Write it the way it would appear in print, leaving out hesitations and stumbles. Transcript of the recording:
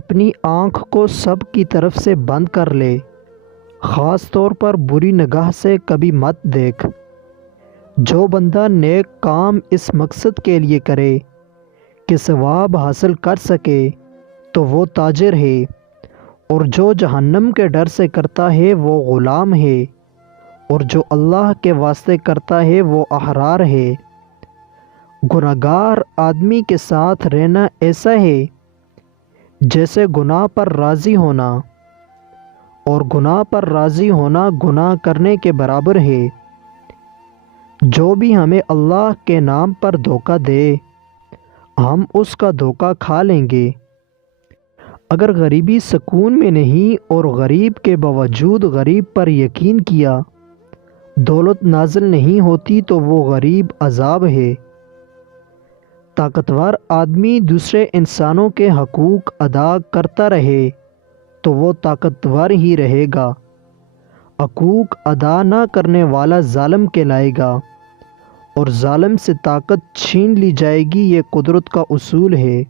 اپنی آنکھ کو سب کی طرف سے بند کر لے، خاص طور پر بری نگاہ سے کبھی مت دیکھ۔ جو بندہ نیک کام اس مقصد کے لیے کرے کہ ثواب حاصل کر سکے تو وہ تاجر ہے، اور جو جہنم کے ڈر سے کرتا ہے وہ غلام ہے، اور جو اللہ کے واسطے کرتا ہے وہ احرار ہے۔ گناہگار آدمی کے ساتھ رہنا ایسا ہے جیسے گناہ پر راضی ہونا، اور گناہ پر راضی ہونا گناہ کرنے کے برابر ہے۔ جو بھی ہمیں اللہ کے نام پر دھوکہ دے، ہم اس کا دھوکہ کھا لیں گے۔ اگر غریبی سکون میں نہیں اور غریب کے باوجود غریب پر یقین کیا، دولت نازل نہیں ہوتی تو وہ غریب عذاب ہے۔ طاقتور آدمی دوسرے انسانوں کے حقوق ادا کرتا رہے تو وہ طاقتور ہی رہے گا۔ حقوق ادا نہ کرنے والا ظالم کہلائے گا، اور ظالم سے طاقت چھین لی جائے گی۔ یہ قدرت کا اصول ہے۔